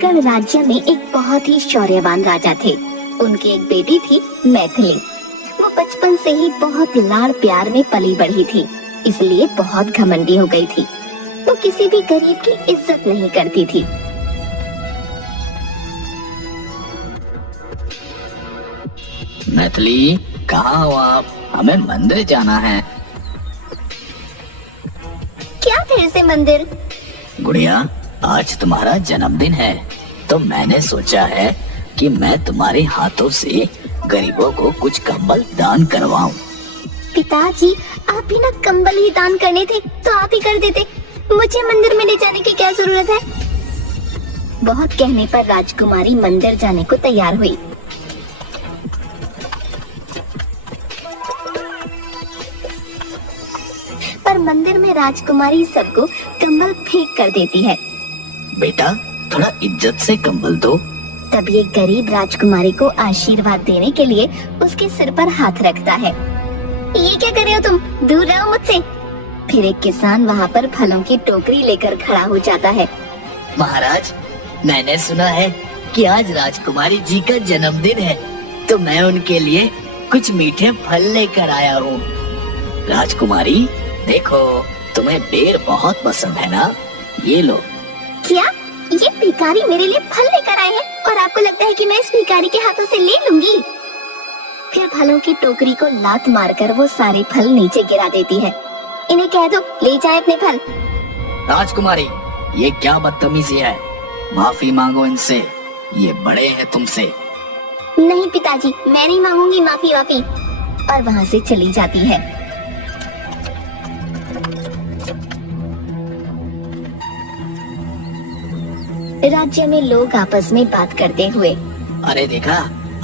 रायगढ़ राज्य में एक बहुत ही शौर्यवान राजा थे। उनकी एक बेटी थी मैथिली। वो बचपन से ही बहुत लाड़ प्यार में पली बढ़ी थी, इसलिए बहुत घमंडी हो गई थी। वो किसी भी गरीब की इज्जत नहीं करती थी। मैथिली, कहाँ हो आप? हमें मंदिर जाना है। क्या फिर से मंदिर? गुड़िया, आज तुम्हारा जन्मदिन है, तो मैंने सोचा है कि मैं तुम्हारे हाथों से गरीबों को कुछ कंबल दान करवाऊं। पिताजी, आप भी ना कंबल ही दान करने थे तो आप ही कर देते। मुझे मंदिर में ले जाने की क्या जरूरत है? बहुत कहने पर राजकुमारी मंदिर जाने को तैयार हुई। पर मंदिर में राजकुमारी सबको कंबल फेंक कर देती है। बेटा, थोड़ा इज्जत से कंबल दो। तब ये गरीब राजकुमारी को आशीर्वाद देने के लिए उसके सिर पर हाथ रखता है। ये क्या कर रहे हो तुम? दूर रहो मुझसे। फिर एक किसान वहाँ पर फलों की टोकरी लेकर खड़ा हो जाता है। महाराज, मैंने सुना है कि आज राजकुमारी जी का जन्मदिन है, तो मैं उनके लिए कुछ मीठे फल लेकर आया हूँ। राजकुमारी, देखो, तुम्हें बेर बहुत पसंद है ना? ये लो। क्या ये भिखारी मेरे लिए फल लेकर आए हैं और आपको लगता है कि मैं इस भिखारी के हाथों से ले लूंगी? फिर फलों की टोकरी को लात मारकर वो सारे फल नीचे गिरा देती है। इन्हें कह दो ले जाए अपने फल। राजकुमारी, ये क्या बदतमीजी है? माफी मांगो इनसे, ये बड़े हैं तुमसे। नहीं पिताजी, मैं नहीं मांगूंगी माफी वाफी। और वहाँ से चली जाती है। राज्य में लोग आपस में बात करते हुए, अरे देखा,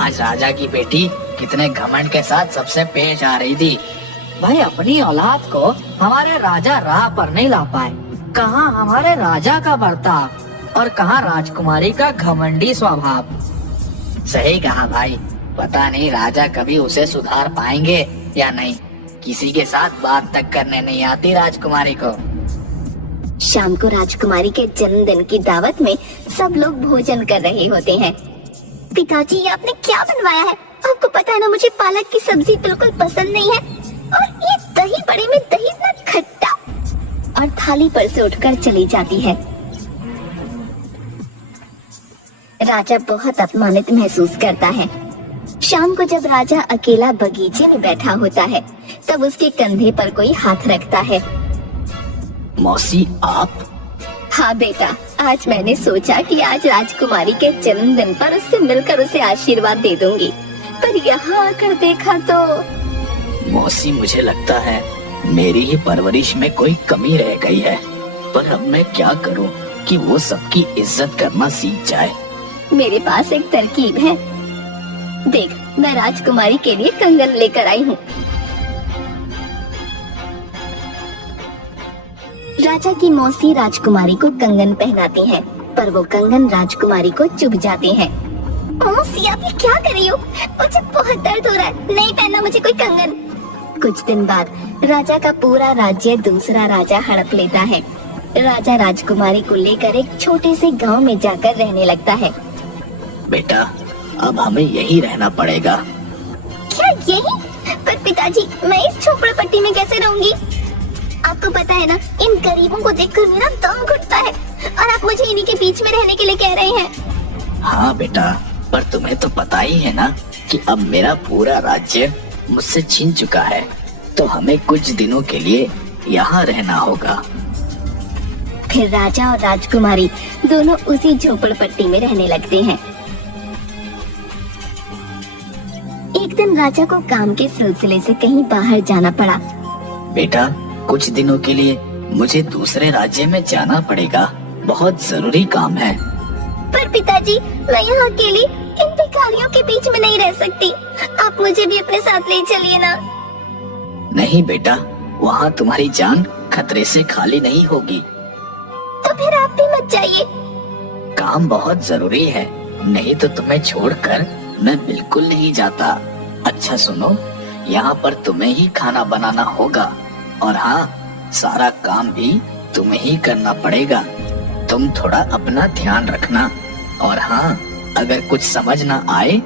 आज राजा की बेटी कितने घमंड के साथ सबसे पेश आ रही थी। भाई, अपनी औलाद को हमारे राजा राह पर नहीं ला पाए। कहाँ हमारे राजा का बर्ताव और कहाँ राजकुमारी का घमंडी स्वभाव। सही कहा भाई, पता नहीं राजा कभी उसे सुधार पाएंगे या नहीं। किसी के साथ बात तक करने नहीं आती राजकुमारी को। शाम को राजकुमारी के जन्मदिन की दावत में सब लोग भोजन कर रहे होते हैं। पिताजी, ये आपने क्या बनवाया है? आपको पता है ना, मुझे पालक की सब्जी बिल्कुल पसंद नहीं है। और ये दही बड़े में दही इतना खट्टा। और थाली पर से उठकर चली जाती है। राजा बहुत अपमानित महसूस करता है। शाम को जब राजा अकेला बगीचे में बैठा होता है, तब उसके कंधे पर कोई हाथ रखता है। मौसी, आप? हाँ बेटा, आज मैंने सोचा कि आज राजकुमारी के जन्मदिन पर उससे मिलकर उसे आशीर्वाद दे दूंगी, पर यहाँ आकर देखा तो। मौसी, मुझे लगता है मेरी ही परवरिश में कोई कमी रह गई है, पर अब मैं क्या करूं कि वो सबकी इज्जत करना सीख जाए। मेरे पास एक तरकीब है। देख, मैं राजकुमारी के लिए कंगन लेकर आई हूँ। राजा की मौसी राजकुमारी को कंगन पहनाती हैं, पर वो कंगन राजकुमारी को चुभ जाते हैं। मौसी, आप ये क्या कर रही हो? मुझे बहुत दर्द हो रहा है, नहीं पहनना मुझे कोई कंगन। कुछ दिन बाद राजा का पूरा राज्य दूसरा राजा हड़प लेता है। राजा राजकुमारी को लेकर एक छोटे से गांव में जाकर रहने लगता है। बेटा, अब हमें यही रहना पड़ेगा। क्या यही? पर पिताजी, मैं इस झोपड़पट्टी में कैसे रहूंगी? आपको पता है ना, इन गरीबों को देखकर मेरा दम घुटता है, और आप मुझे इन्हीं के बीच में रहने के लिए कह रहे हैं। हाँ बेटा, पर तुम्हें तो पता ही है ना कि अब मेरा पूरा राज्य मुझसे छीन चुका है, तो हमें कुछ दिनों के लिए यहाँ रहना होगा। फिर राजा और राजकुमारी दोनों उसी झोपड़पट्टी में रहने लगते हैं। एक दिन राजा को काम के सिलसिले से कहीं बाहर जाना पड़ा। बेटा, कुछ दिनों के लिए मुझे दूसरे राज्य में जाना पड़ेगा, बहुत जरूरी काम है। पर पिताजी, मैं यहाँ अकेली इन भिखारियों के बीच में नहीं रह सकती। आप मुझे भी अपने साथ ले चलिए ना। नहीं बेटा, वहाँ तुम्हारी जान खतरे से खाली नहीं होगी। तो फिर आप भी मत जाइए। काम बहुत जरूरी है, नहीं तो तुम्हें छोड़कर मैं बिल्कुल नहीं जाता। अच्छा सुनो, यहाँ पर तुम्हें ही खाना बनाना होगा, और हाँ, सारा काम भी तुम्हें ही करना पड़ेगा। तुम थोड़ा अपना ध्यान रखना। और हाँ, अगर कुछ समझ ना आए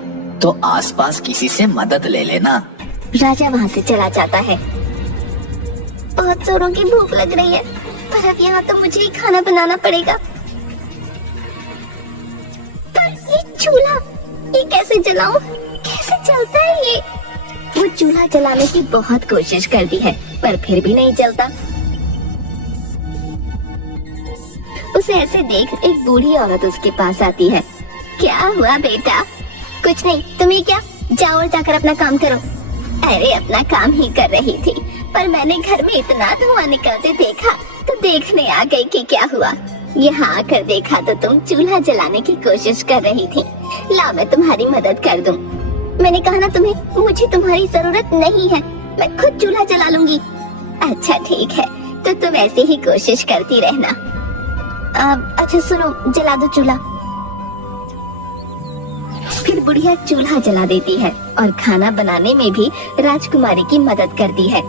तो आसपास किसी से मदद ले लेना। राजा वहाँ से चला जाता है। बहुत जोरों की भूख लग रही है, पर अब यहाँ तो मुझे ही खाना बनाना पड़ेगा। पर ये चूल्हा, ये कैसे जलाऊं? कैसे चलता है ये? वो चूल्हा जलाने की बहुत कोशिश करती है, पर फिर भी नहीं जलता। उसे ऐसे देख एक बूढ़ी औरत उसके पास आती है। क्या हुआ बेटा? कुछ नहीं, तुम्हें क्या? जाओ और जाकर अपना काम करो। अरे अपना काम ही कर रही थी, पर मैंने घर में इतना धुआं निकलते देखा तो देखने आ गई कि क्या हुआ। यहाँ आकर देखा तो तुम चूल्हा जलाने की कोशिश कर रही थी। लाओ मैं तुम्हारी मदद कर दूं। मैंने कहा ना तुम्हें, मुझे तुम्हारी जरूरत नहीं है, मैं खुद चूल्हा जला लूंगी। अच्छा ठीक है, तो तुम ऐसे ही कोशिश करती रहना। अच्छा सुनो, जला दो चूल्हा। फिर बुढ़िया चूल्हा जला देती है और खाना बनाने में भी राजकुमारी की मदद करती है।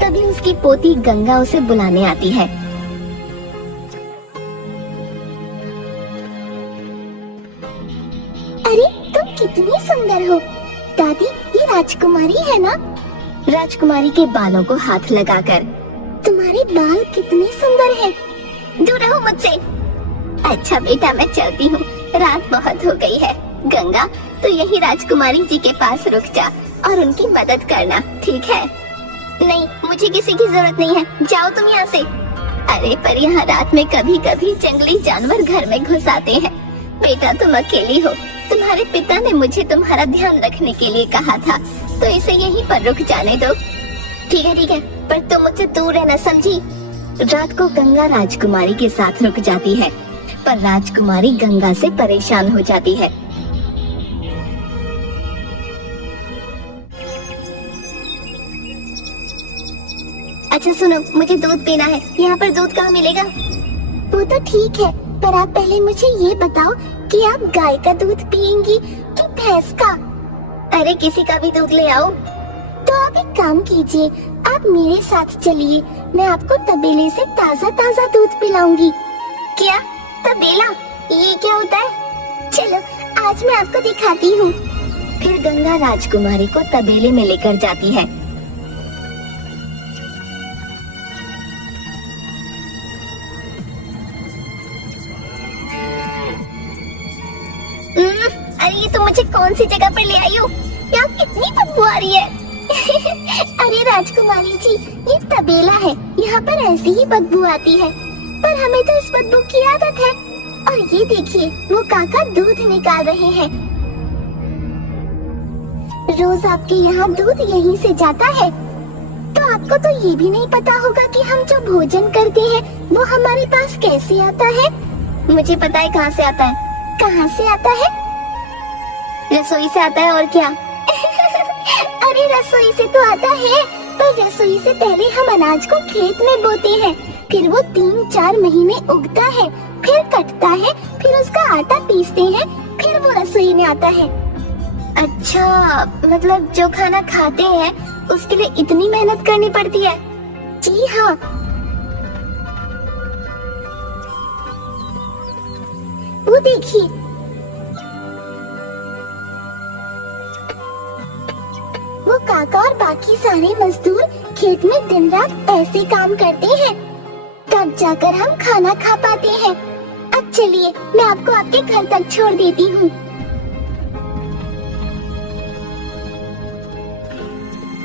तभी उसकी पोती गंगा उसे बुलाने आती है। अरे तुम कितनी सुंदर हो दादी, ये राजकुमारी है ना? राजकुमारी के बालों को हाथ लगाकर, तुम्हारे बाल कितने सुंदर हैं। दूर रहो मुझसे। अच्छा बेटा मैं चलती हूँ, रात बहुत हो गई है। गंगा तो यही राजकुमारी जी के पास रुक जा और उनकी मदद करना, ठीक है? नहीं, मुझे किसी की जरूरत नहीं है, जाओ तुम यहाँ से। अरे पर यहाँ रात में कभी कभी जंगली जानवर घर में घुस आते हैं। बेटा तुम अकेली हो, तुम्हारे पिता ने मुझे तुम्हारा ध्यान रखने के लिए कहा था, तो इसे यहीं पर रुक जाने दो। ठीक है, पर तुम मुझसे दूर रहना, समझी? रात को गंगा राजकुमारी के साथ रुक जाती है, पर राजकुमारी गंगा से परेशान हो जाती है। अच्छा सुनो, मुझे दूध पीना है, यहाँ पर दूध कहाँ मिलेगा? वो तो ठीक है, पर आप पहले मुझे ये बताओ कि आप गाय का दूध पियेंगी कि भैंस का? अरे किसी का भी दूध ले आओ। तो आप एक काम कीजिए, आप मेरे साथ चलिए, मैं आपको तबेले से ताज़ा ताज़ा दूध पिलाऊंगी। क्या तबेला? ये क्या होता है? चलो आज मैं आपको दिखाती हूँ। फिर गंगा राजकुमारी को तबेले में लेकर जाती है। अरे ये तो मुझे कौन सी जगह पर ले आई हो? यहाँ कितनी बदबू आ रही है। अरे राजकुमारी जी, ये तबेला है, यहाँ पर ऐसी ही बदबू आती है, पर हमें तो इस बदबू की आदत है। और ये देखिए, वो काका दूध निकाल रहे हैं। रोज आपके यहाँ दूध यहीं से जाता है, तो आपको तो ये भी नहीं पता होगा कि हम जो भोजन करते हैं वो हमारे पास कैसे आता है? मुझे पता है कहाँ से आता है। कहाँ से आता है? रसोई से आता है, और क्या? अरे रसोई से तो आता है, पर रसोई से पहले हम अनाज को खेत में बोते हैं, फिर वो 3-4 महीने उगता है, फिर कटता है, फिर उसका आटा पीसते हैं, फिर वो रसोई में आता है। अच्छा, मतलब जो खाना खाते हैं उसके लिए इतनी मेहनत करनी पड़ती है? जी हाँ। वो देखिए, वो काका और बाकी सारे मजदूर खेत में दिन रात ऐसे काम करते हैं, तब जाकर हम खाना खा पाते हैं। अब चलिए, मैं आपको आपके घर तक छोड़ देती हूँ।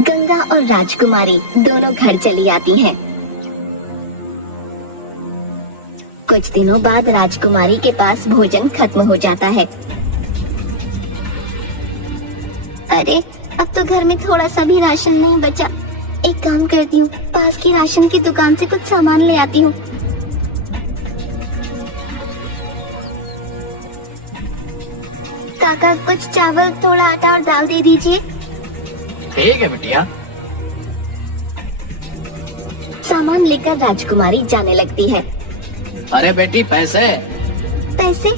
गंगा और राजकुमारी दोनों घर चली आती हैं। कुछ दिनों बाद राजकुमारी के पास भोजन खत्म हो जाता है। अरे अब तो घर में थोड़ा सा भी राशन नहीं बचा। एक काम करती हूँ, पास की राशन की दुकान से कुछ सामान ले आती हूँ। काका कुछ चावल, थोड़ा आटा और दाल दे दीजिए। ठीक है बिटिया। सामान लेकर राजकुमारी जाने लगती है। अरे बेटी पैसे? पैसे?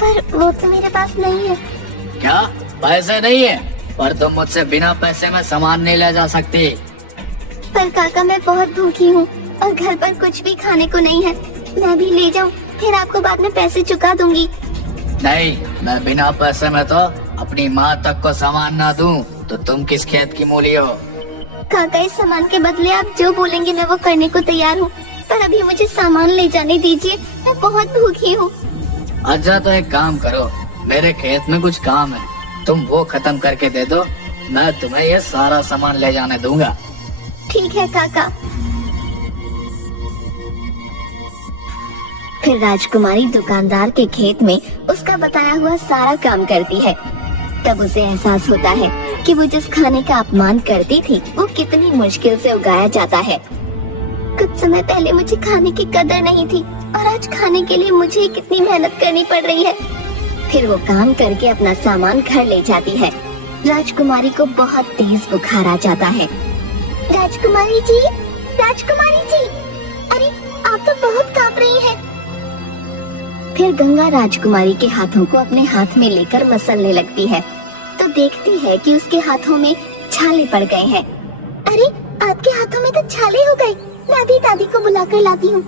पर वो तो मेरे पास नहीं है। क्या पैसे नहीं है? पर तुम मुझसे बिना पैसे में सामान नहीं ले जा सकती। पर काका मैं बहुत भूखी हूँ और घर पर कुछ भी खाने को नहीं है। मैं भी ले जाऊँ, फिर आपको बाद में पैसे चुका दूंगी। नहीं, मैं बिना पैसे में तो अपनी माँ तक को सामान ना दूं, तो तुम किस खेत की मूली हो? काका, इस सामान के बदले आप जो बोलेंगे मैं वो करने को तैयार हूँ, पर अभी मुझे सामान ले जाने दीजिए, मैं बहुत भूखी हूँ। अच्छा तो एक काम करो, मेरे खेत में कुछ काम है, तुम वो खत्म करके दे दो, मैं तुम्हें ये सारा सामान ले जाने दूंगा। ठीक है काका। फिर राजकुमारी दुकानदार के खेत में उसका बताया हुआ सारा काम करती है। तब उसे एहसास होता है कि वो जिस खाने का अपमान करती थी वो कितनी मुश्किल से उगाया जाता है। कुछ समय पहले मुझे खाने की कदर नहीं थी और आज खाने के लिए मुझे कितनी मेहनत करनी पड़ रही है। फिर वो काम करके अपना सामान घर ले जाती है। राजकुमारी को बहुत तेज बुखार आ जाता है। राजकुमारी जी, राजकुमारी जी, अरे आप तो बहुत कांप रही हैं। फिर गंगा राजकुमारी के हाथों को अपने हाथ में लेकर मसलने लगती है, तो देखती है कि उसके हाथों में छाले पड़ गए हैं। अरे आपके हाथों में तो छाले हो गए, मैं अभी दादी को बुलाकर लाती हूँ।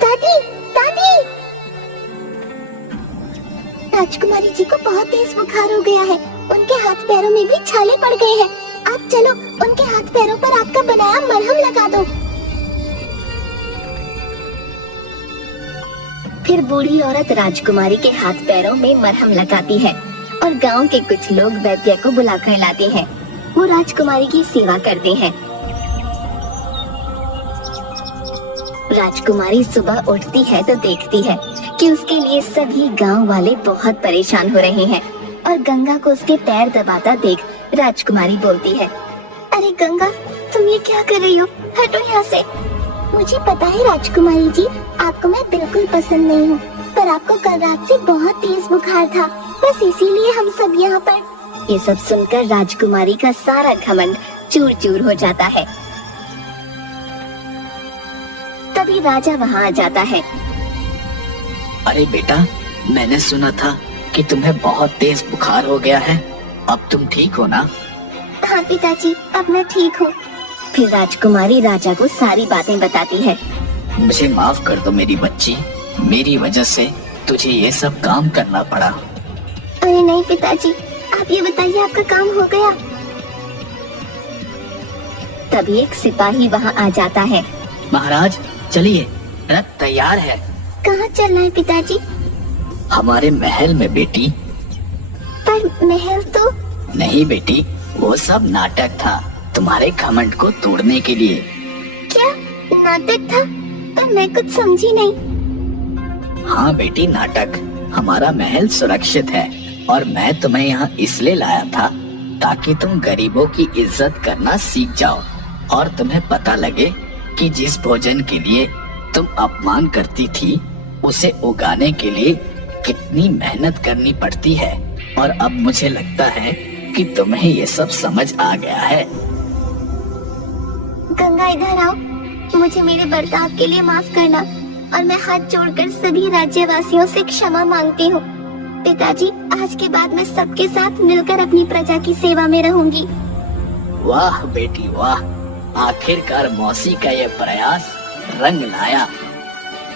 दादी, दादी! राजकुमारी जी को बहुत तेज बुखार हो गया है, उनके हाथ पैरों में भी छाले पड़ गए हैं। आप चलो उनके हाथ पैरों पर आपका बनाया मरहम लगा दो। फिर बूढ़ी औरत राजकुमारी के हाथ पैरों में मरहम लगाती है और गांव के कुछ लोग वैद्य को बुलाकर लाते हैं। वो राजकुमारी की सेवा करते हैं। राजकुमारी सुबह उठती है तो देखती है कि उसके लिए सभी गांव वाले बहुत परेशान हो रहे हैं और गंगा को उसके पैर दबाता देख राजकुमारी बोलती है, अरे गंगा, तुम ये क्या कर रही हो? हटो यहाँ से। मुझे पता है राजकुमारी जी, आपको मैं बिल्कुल पसंद नहीं हूँ, पर आपको कल रात से बहुत तेज बुखार था, बस इसीलिए हम सब यहाँ पर। ये सब सुनकर राजकुमारी का सारा घमंड चूर चूर हो जाता है। तभी राजा वहाँ आ जाता है। अरे बेटा, मैंने सुना था कि तुम्हें बहुत तेज बुखार हो गया है, अब तुम ठीक हो ना? हाँ पिताजी, अब मैं ठीक हूँ। फिर राजकुमारी राजा को सारी बातें बताती है। मुझे माफ कर दो मेरी बच्ची, मेरी वजह से तुझे ये सब काम करना पड़ा। अरे नहीं पिताजी, आप ये बताइए आपका काम हो गया? तभी एक सिपाही वहाँ आ जाता है। महाराज चलिए, रथ तैयार है। कहाँ चलना है पिताजी? हमारे महल में बेटी। पर महल तो... नहीं बेटी, वो सब नाटक था, तुम्हारे घमंड को तोड़ने के लिए। क्या नाटक था? पर मैं कुछ समझी नहीं। हाँ बेटी, नाटक। हमारा महल सुरक्षित है और मैं तुम्हें यहाँ इसलिए लाया था ताकि तुम गरीबों की इज्जत करना सीख जाओ और तुम्हें पता लगे कि जिस भोजन के लिए तुम अपमान करती थी उसे उगाने के लिए कितनी मेहनत करनी पड़ती है। और अब मुझे लगता है कि तुम्हें ये सब समझ आ गया है। गंगा इधर आओ, मुझे मेरे बर्ताव के लिए माफ करना और मैं हाथ जोड़कर सभी राज्यवासियों से क्षमा मांगती हूँ। पिताजी, आज के बाद मैं सबके साथ मिलकर अपनी प्रजा की सेवा में रहूंगी। वाह बेटी वाह, आखिरकार मौसी का ये प्रयास रंग लाया।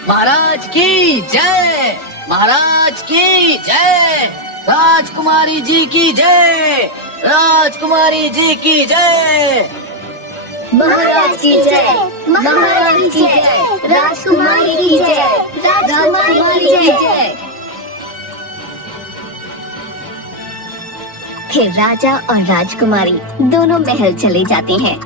महाराज की जय, महाराज की जय, राजकुमारी जी की जय, राजकुमारी जी की जय। महाराज की जय, महाराज की जय, राजकुमारी की जय, राजकुमारी की जय। फिर राजा और राजकुमारी दोनों महल चले जाते हैं।